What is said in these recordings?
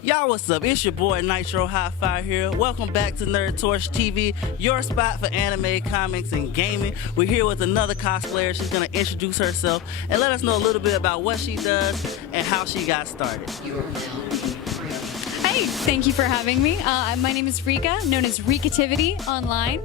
Y'all, what's up? It's your boy Nitro High Fire here. Welcome back to Nerd Torch TV, your spot for anime, comics, and gaming. We're here with another cosplayer. She's gonna introduce herself and let us know a little bit about what she does and how she got started. Hey, thank you for having me. My name is Rika, known as Rikativity online.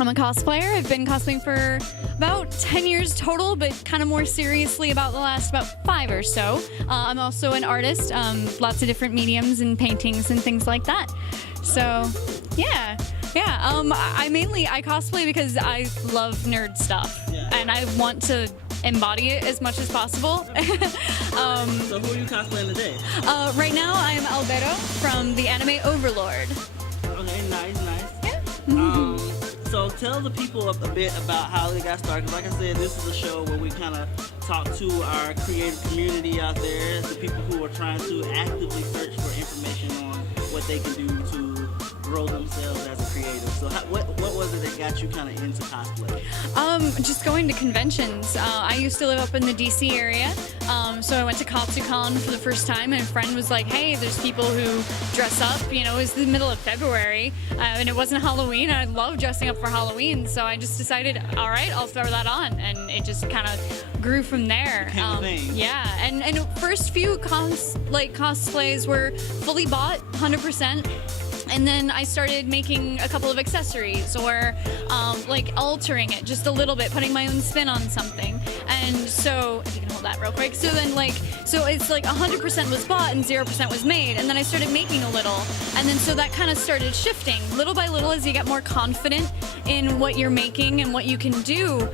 I'm a cosplayer. I've been cosplaying for about 10 years total, but kind of more seriously about the last 5 or so. I'm also an artist, lots of different mediums and paintings and things like that. So, yeah. I cosplay because I love nerd stuff, and I want to embody it as much as possible. So who are you cosplaying today? Right now, I'm Albedo from the anime Overlord. Okay, nice. Yeah. So tell the people a bit about how they got started. 'Cause like I said, this is a show where we kind of talk to our creative community out there, the people who are trying to actively search for information on what they can do to grow themselves as a creative. So what was it that got you kind of into cosplay? Just going to conventions. I used to live up in the DC area, so I went to Katsucon for the first time, and a friend was like, hey, there's people who dress up, it was the middle of February, and it wasn't Halloween, and I love dressing up for Halloween, so I just decided, all right, I'll throw that on, and it just kind of grew from there. Yeah, and first few cosplays were fully bought, 100%. And then I started making a couple of accessories or altering it just a little bit, putting my own spin on something. And so, if you can hold that real quick. So then so it's 100% was bought and 0% was made. And then I started making a little. And then so that kind of started shifting little by little as you get more confident in what you're making and what you can do.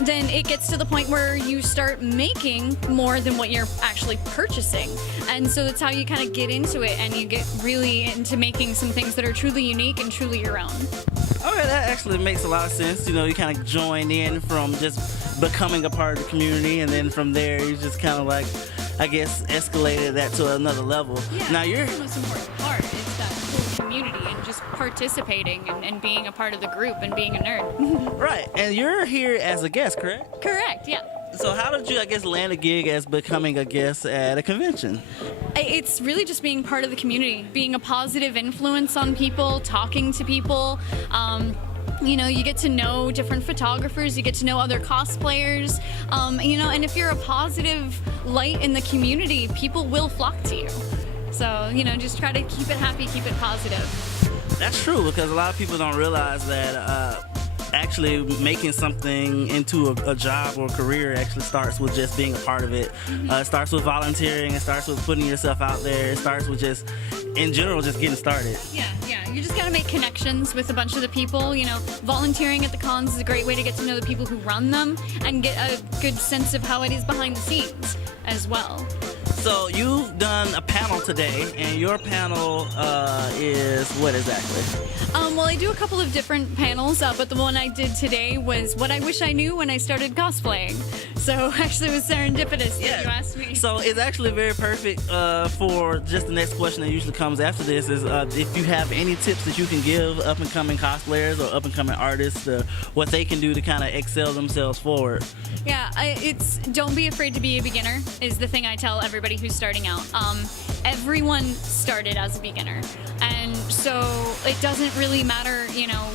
Then it gets to the point where you start making more than what you're actually purchasing. And so that's how you kind of get into it and you get really into making some things that are truly unique and truly your own. Okay, that actually makes a lot of sense. You kind of join in from just becoming a part of the community, and then from there you just kind of escalated that to another level. Yeah, now that's the most important part is that whole community and just participating and being a part of the group and being a nerd. Right, and you're here as a guest, correct? Correct, yeah. So how did you, land a gig as becoming a guest at a convention? It's really just being part of the community, being a positive influence on people, talking to people. You get to know different photographers, you get to know other cosplayers, and if you're a positive light in the community, people will flock to you. So, just try to keep it happy, keep it positive. That's true, because a lot of people don't realize that actually making something into a job or career actually starts with just being a part of it. It starts with volunteering, it starts with putting yourself out there, it starts with just, in general, just getting started. Yeah, you just gotta make connections with a bunch of the people. Volunteering at the cons is a great way to get to know the people who run them and get a good sense of how it is behind the scenes as well. So you've done a panel today, and your panel is what exactly? Well, I do a couple of different panels, but the one I did today was what I wish I knew when I started cosplaying. So actually it was serendipitous that you asked me. So it's actually very perfect for just the next question that usually comes after this is if you have any tips that you can give up-and-coming cosplayers or up-and-coming artists, what they can do to kind of excel themselves forward. Yeah, don't be afraid to be a beginner is the thing I tell everybody who's starting out. Everyone started as a beginner, and so it doesn't really matter,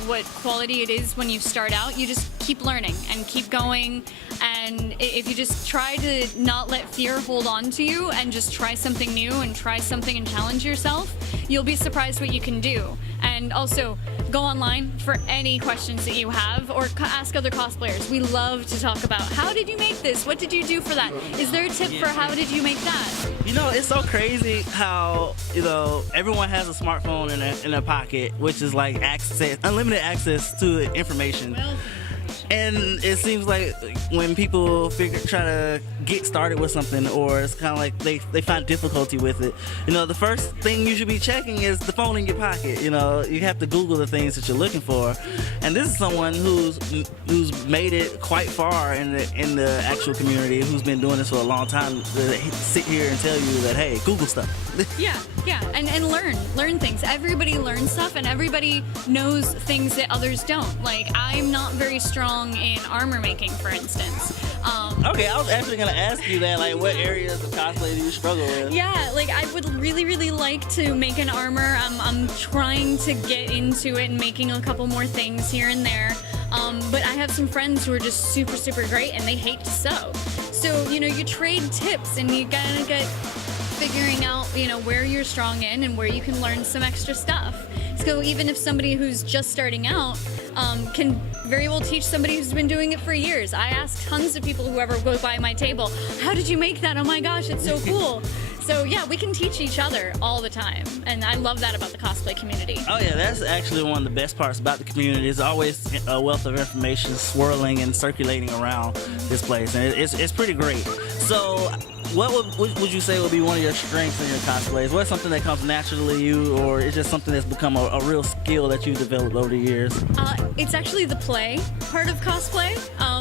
what quality it is when you start out. You just keep learning and keep going, and if you just try to not let fear hold on to you and just try something new and try something and challenge yourself, you'll be surprised what you can do. And also, go online for any questions that you have or ask other cosplayers. We love to talk about, how did you make this? What did you do for that? Is there a tip for how did you make that? It's so crazy how, everyone has a smartphone in their pocket, which is like unlimited access to information. And it seems like when people try to get started with something, or it's kind of like they find difficulty with it, the first thing you should be checking is the phone in your pocket. You have to Google the things that you're looking for. And this is someone who's made it quite far in the actual community, who's been doing this for a long time, to sit here and tell you that, hey, Google stuff. Yeah, and learn things. Everybody learns stuff, and everybody knows things that others don't. I'm not very strong strong in armor making, for instance. Okay, I was actually gonna ask you that, like, what areas of cosplay do you struggle with? Yeah, like I would really like to make an armor. I'm trying to get into it and making a couple more things here and there. But I have some friends who are just super great and they hate to sew. So, you know, you trade tips and you gotta get figuring out, you know, where you're strong in and where you can learn some extra stuff. So even if somebody who's just starting out can very well teach somebody who's been doing it for years. I ask tons of people who ever go by my table, how did you make that? Oh my gosh, it's so cool. So yeah, we can teach each other all the time, and I love that about the cosplay community. Oh yeah, that's actually one of the best parts about the community. There's always a wealth of information swirling and circulating around this place, and it's pretty great. So what would you say would be one of your strengths in your cosplays? What's something that comes naturally to you, or it's just something that's become a real skill that you've developed over the years? It's actually the play part of cosplay.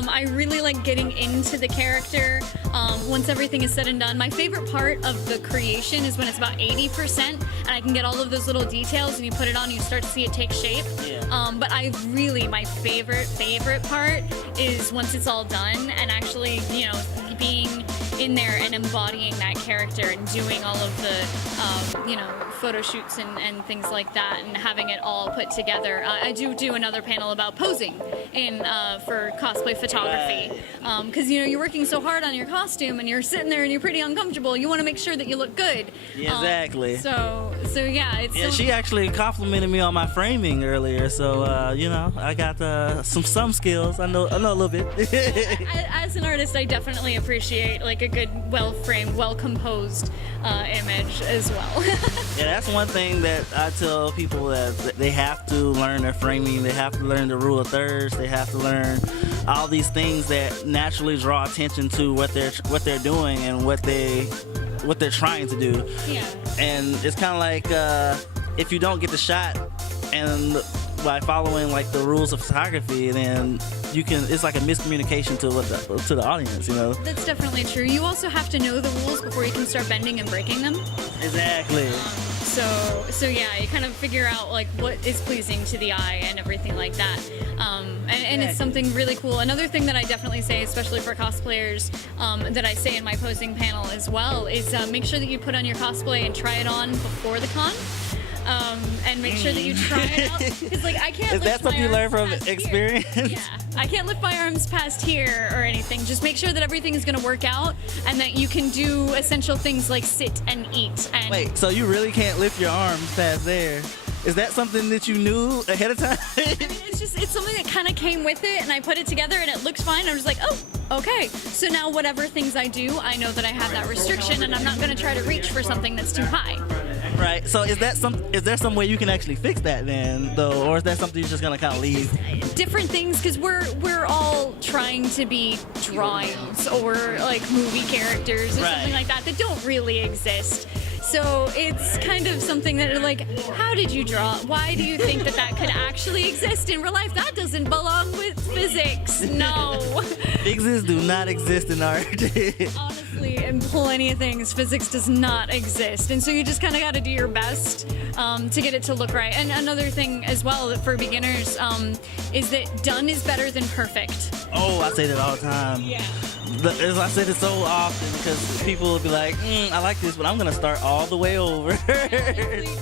I really like getting into the character once everything is said and done. My favorite part of the creation is when it's about 80% and I can get all of those little details and you put it on and you start to see it take shape. Yeah. But my favorite part is once it's all done and actually, you know, being in there and embodying that character and doing all of the, you know, photo shoots and things like that and having it all put together. I do another panel about posing for cosplay photography. Because, you know, you're working so hard on your costume and you're sitting there and you're pretty uncomfortable. You want to make sure that you look good. Yeah, exactly. So yeah, it's she actually complimented me on my framing earlier. So you know, I got some skills. I know a little bit. As an artist, I definitely appreciate like a good, well-framed, well-composed image as well. Yeah, that's one thing that I tell people, that they have to learn their framing. They have to learn the rule of thirds. They have to learn all these things that naturally draw attention to what they're doing and what they're trying to do. Yeah. And it's kind of like if you don't get the shot, and by following like the rules of photography, then it's like a miscommunication to the audience, you know. That's definitely true. You also have to know the rules before you can start bending and breaking them. Exactly. So yeah, you kind of figure out like what is pleasing to the eye and everything like that. And it's something really cool. Another thing that I definitely say, especially for cosplayers, that I say in my posing panel as well, is make sure that you put on your cosplay and try it on before the con. And make sure that you try it out. Because like I can't. Is that something you learn from experience? Yeah, I can't lift my arms past here or anything. Just make sure that everything is going to work out and that you can do essential things like sit and eat. And wait, so you really can't lift your arms past there? Is that something that you knew ahead of time? I mean, it's something that kind of came with it, and I put it together, and it looks fine. I was like, oh, okay. So now whatever things I do, I know that I have that restriction, and I'm not going to try to reach for something that's too high. Right. So is there some way you can actually fix that then, though, or is that something you're just gonna kind of leave? Different things, because we're all trying to be drawings or like movie characters or something like that don't really exist. So it's kind of something that like, how did you draw? Why do you think that could actually exist in real life? That doesn't belong with physics. No. Physics do not exist in art. Honestly, in plenty of things, physics does not exist. And so you just kind of got to do your best to get it to look right. And another thing as well for beginners is that done is better than perfect. Oh, I say that all the time. Yeah. As I said it so often, because people will be like, I like this, but I'm going to start all the way over.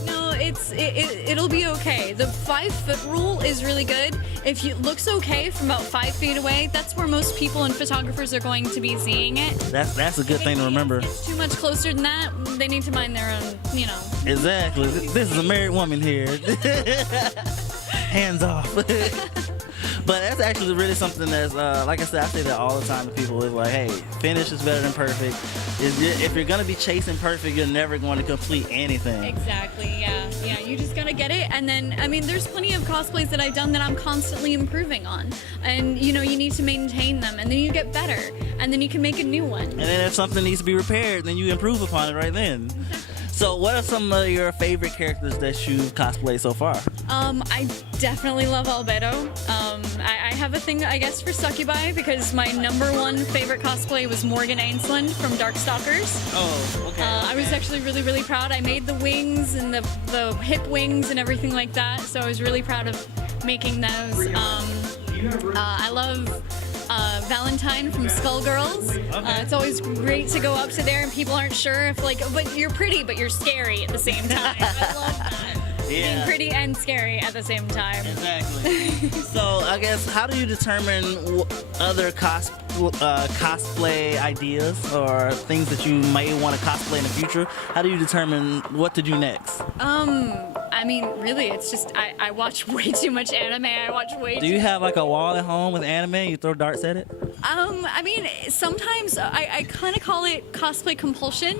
No, it'll be okay. The 5-foot rule is really good. If it looks okay from about 5 feet away, that's where most people and photographers are going to be seeing it. That's a good thing to remember. If it's too much closer than that, they need to mind their own, you know. Exactly. This is a married woman here. Hands off. But that's actually really something that's, like I said, I say that all the time to people. It's like, hey, finish is better than perfect. If you're going to be chasing perfect, you're never going to complete anything. Exactly, yeah. Yeah, you just got to get it. And then, I mean, there's plenty of cosplays that I've done that I'm constantly improving on. And, you know, you need to maintain them. And then you get better. And then you can make a new one. And then if something needs to be repaired, then you improve upon it right then. So what are some of your favorite characters that you've cosplayed so far? I definitely love Albedo. I have a thing, I guess, for Succubi because my #1 favorite cosplay was Morgan Ainsland from Darkstalkers. Oh, okay. I was actually really proud. I made the wings and the hip wings and everything like that, so I was really proud of making those. I love Valentine from Skullgirls. Okay. It's always great to go up to there and people aren't sure if but you're pretty, but you're scary at the same time. I love that. Yeah. Being pretty and scary at the same time. Exactly. So I guess, how do you determine other cosplay ideas or things that you may want to cosplay in the future? How do you determine what to do next? I mean, really, it's just I watch way too much anime. I watch way. Do you have like a wall at home with anime? You throw darts at it? I mean, sometimes I kind of call it cosplay compulsion.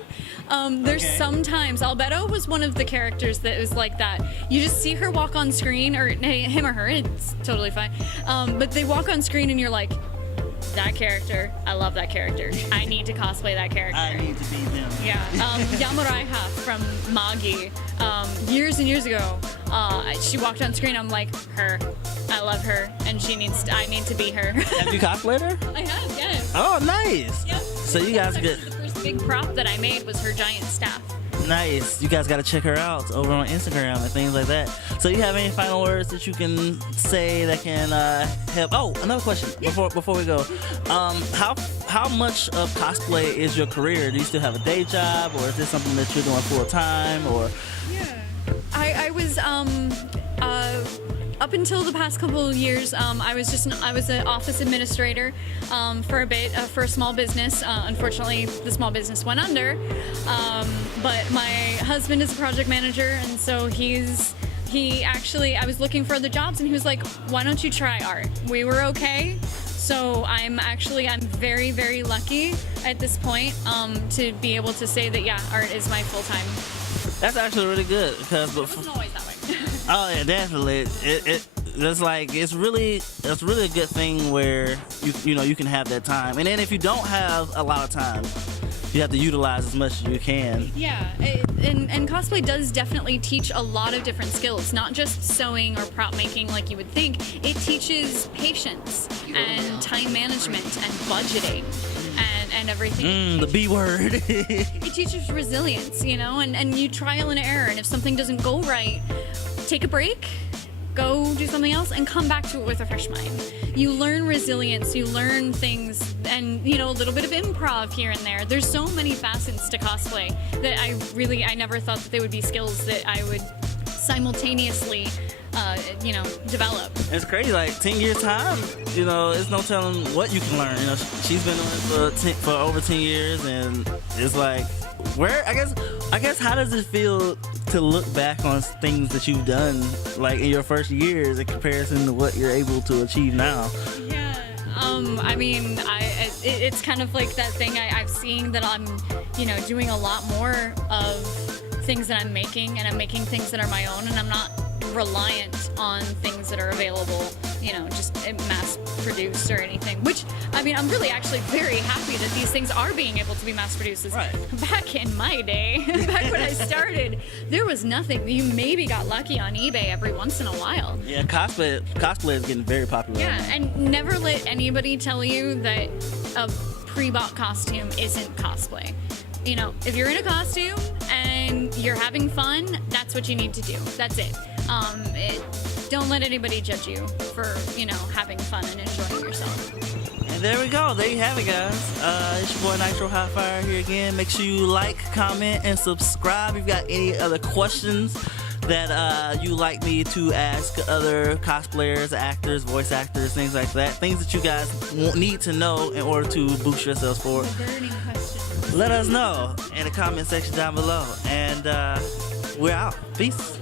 There's Okay. sometimes Albedo was one of the characters that was like that. You just see her walk on screen, or him or her, it's totally fine. But they walk on screen and you're like, that character, I love that character. I need to cosplay that character. I need to be them. Yeah, Yamuraiha from Magi, years and years ago, she walked on screen. I'm like, her, I love her, and I need to be her. Have you cosplayed her? I have, yes. Oh, nice. Yep. So you guys That's get actually the first big prop that I made was her giant staff. nice. You guys got to check her out over on Instagram and things like that. So you have any final words that you can say that can help? Oh, another question before we go. How much of cosplay is your career? Do you still have a day job, or is this something that you're doing full time? Or Yeah. I was up until the past couple of years, I was an office administrator for a bit for a small business. Unfortunately, the small business went under. But my husband is a project manager, and so I was looking for other jobs, and he was like, "Why don't you try art?" We were okay. So I'm very, very lucky at this point to be able to say that, yeah, art is my full time. that's actually really good because It wasn't always that way. oh yeah, definitely. It's really a good thing where you can have that time, and then if you don't have a lot of time, you have to utilize as much as you can. Yeah, and cosplay does definitely teach a lot of different skills, not just sewing or prop making like you would think. It teaches patience and time management and budgeting and everything. The B word. It teaches resilience, and you trial and error, and if something doesn't go right, take a break, go do something else, and come back to it with a fresh mind. You learn resilience, you learn things, and a little bit of improv here and there. There's so many facets to cosplay that I never thought that they would be skills that I would simultaneously develop. It's crazy, like 10 years time, it's no telling what you can learn. She's been doing it for over 10 years, and it's like, I guess how does it feel to look back on things that you've done like in your first years in comparison to what you're able to achieve now? Yeah, I mean, it's kind of like that thing I've seen that I'm, doing a lot more of things that I'm making, and I'm making things that are my own, and I'm not reliant on things that are available, just mass produced or anything, which, I mean, I'm really actually very happy that these things are being able to be mass produced. Right. Back in my day, back when I started, there was nothing. You maybe got lucky on eBay every once in a while. Yeah, cosplay is getting very popular. Yeah, right now. and never let anybody tell you that a pre-bought costume isn't cosplay. If you're in a costume and you're having fun, that's what you need to do. That's it. Don't let anybody judge you for, having fun and enjoying yourself. And there we go. There you have it, guys. It's your boy Nitro Hot Fire here again. Make sure you like, comment, and subscribe. If you've got any other questions that you like me to ask other cosplayers, actors, voice actors, things like that, things that you guys need to know in order to boost yourselves forward, Burning questions. let us know in the comment section down below. And we're out. Peace.